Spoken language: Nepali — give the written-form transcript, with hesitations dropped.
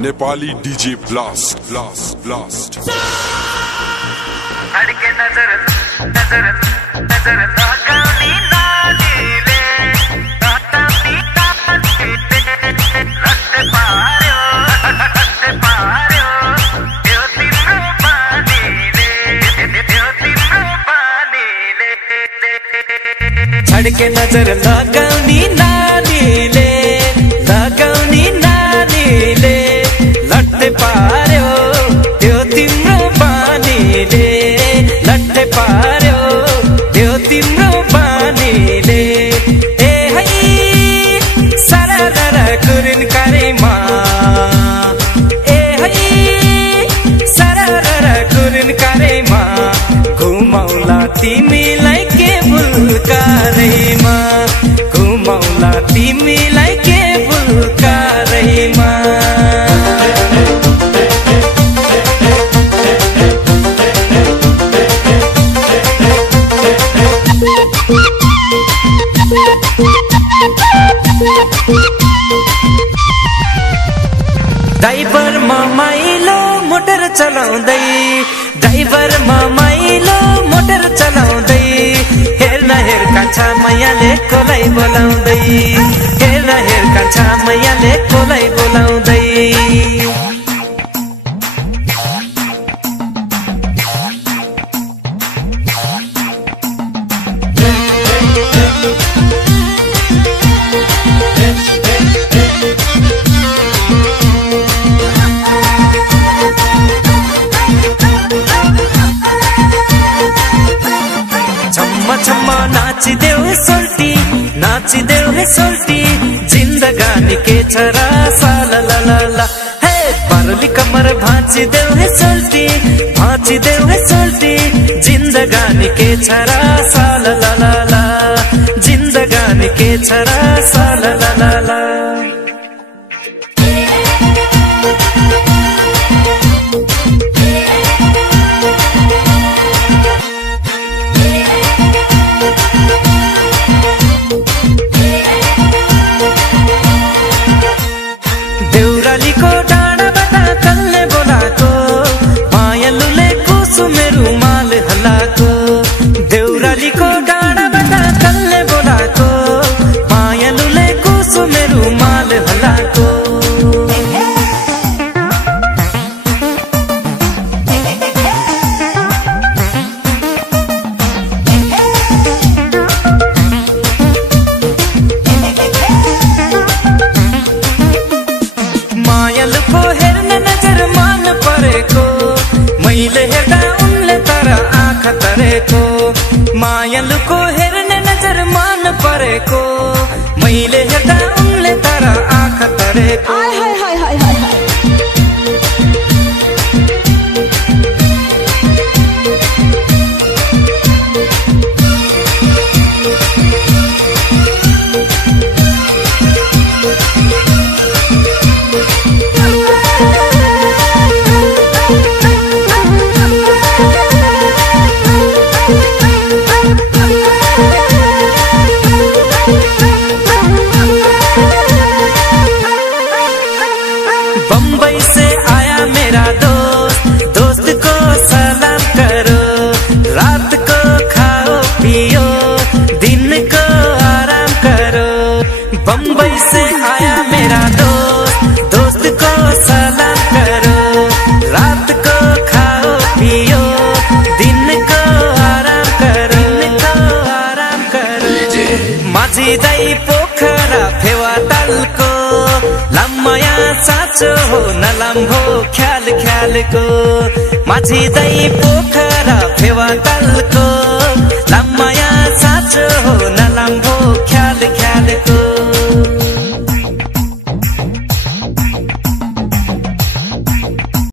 Nepali DJ blast blast blast अड़के नजर नजर नजर लगानी नालीले ताती ताती रस्ते पारो यो तिम्रो पानीले अड़के नजर लगानी नालीले लट्टे पार्यो त्यो तिम्रो बानीले लट्टे पार्यो त्यो तिम्रो बानीले ए है सरर कुरिन करेमा ए है सरर कुरिन करेमा घुमाउला तिमीलाई के बुलकारेमा घुमाउला तिमीलाई के बुलकारेमा ड्राइभर माइलो मोटर चलाउँदै ड्राइभर माइलो मोटर चलाउँदै हेर्न हेर कान्छा मैयाले कोलाई बोलाउँदै हेर्न हेर कान्छा मैयाले कोलाई बोलाउँदै नाचिदेऊ हे सोल्टी जिन्दगानी के छरा साला ला ला ला हे परली कमर भाँचिदेऊ हे सोल्टी जिन्दगानी के छरा साला ला ला ला जिन्दगानी के छरा साला ला ला ला देउरालीको डाँडाबाट कल्ले बोलाको मायालुले कुसुमे रुमाल हल्लाको देउरालीको डाँडाबाट कल्ले बोलाको मायालुले कुसुमे रुमाल हल्लाको मायालुको हेर्न नजर मान परेको मैले हेर्दा उनले तर आँखा तरेको मायालुको हेर्न नजर मान परेको मैले हेर्दा उनले तर आँखा तरेको बम्बई से आया मेरा दोस्त को सलाम करो रात को खाओ पियो दिन को आराम करो बम्बई से आया मेरा दोस्त को सलाम करो रात को खाओ पियो दिन को आराम करो माझी दाई पोखरा फेवा तालको लम्माया साँचो हो नलम्हो ख्याल ख्यालको माझी दाई पोखरा फेवा तालको लम्माया